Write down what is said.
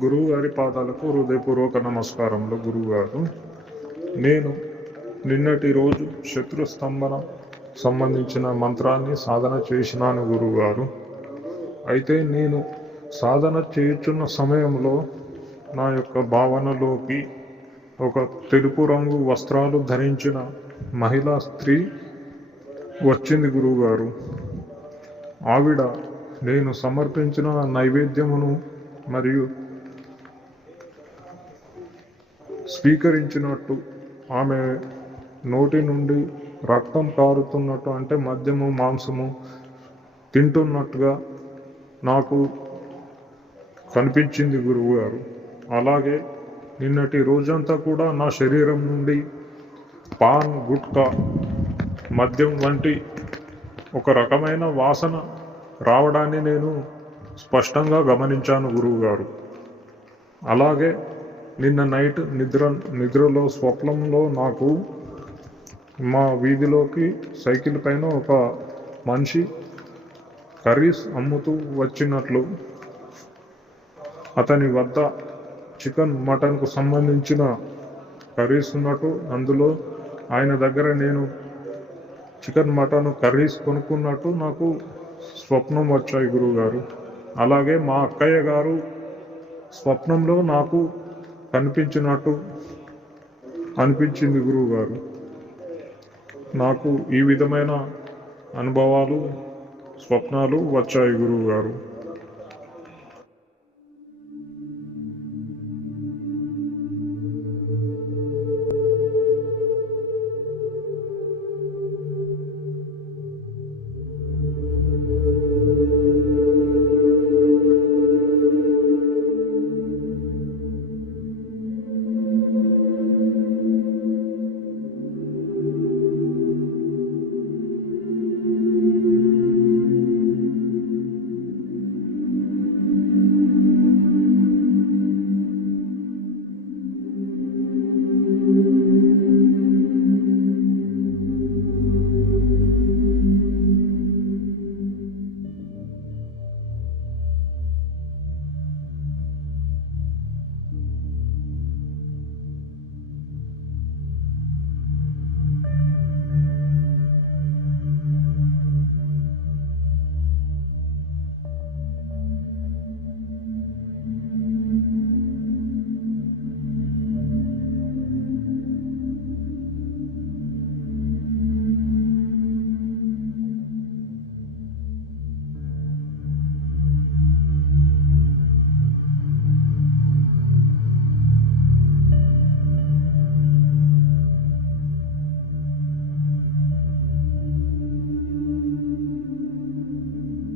గురువుగారి పాదాలకు హృదయపూర్వక నమస్కారములు. గురువుగారు, నేను నిన్నటి రోజు శత్రుస్తంభన సంబంధించిన మంత్రాన్ని సాధన చేసినాను గురువుగారు. అయితే నేను సాధన చేయుచున్న సమయంలో నా యొక్క భావనలోకి ఒక తెలుపు రంగు వస్త్రాలు ధరించిన మహిళా స్త్రీ వచ్చింది గురువుగారు. ఆవిడ నేను సమర్పించిన నైవేద్యమును మరియు స్వీకరించినట్టు, ఆమె నోటి నుండి రక్తం కారుతున్నట్టు, అంటే మద్యము మాంసము తింటున్నట్టుగా నాకు కనిపించింది గురువుగారు. అలాగే నిన్నటి రోజంతా కూడా నా శరీరం నుండి పాన్, గుట్కా, మద్యం వంటి ఒక రకమైన వాసన రావడాన్ని నేను స్పష్టంగా గమనించాను గురువుగారు. అలాగే నిన్న నైట్ నిద్రలో స్వప్నంలో నాకు మా వీధిలోకి సైకిల్ పైన ఒక మనిషి కర్రీస్ అమ్ముతూ వచ్చినట్లు, అతని వద్ద చికెన్ మటన్కు సంబంధించిన కర్రీస్ ఉన్నట్టు, అందులో ఆయన దగ్గర నేను చికెన్ మటన్ కర్రీస్ కొనుక్కున్నట్టు నాకు స్వప్నం వచ్చాయి గురువుగారు. అలాగే మా అక్కయ్య గారు స్వప్నంలో నాకు కనిపించినట్టు అనిపించింది గురువుగారు. నాకు ఈ విధమైన అనుభవాలు, స్వప్నాలు వచ్చాయి గురువుగారు.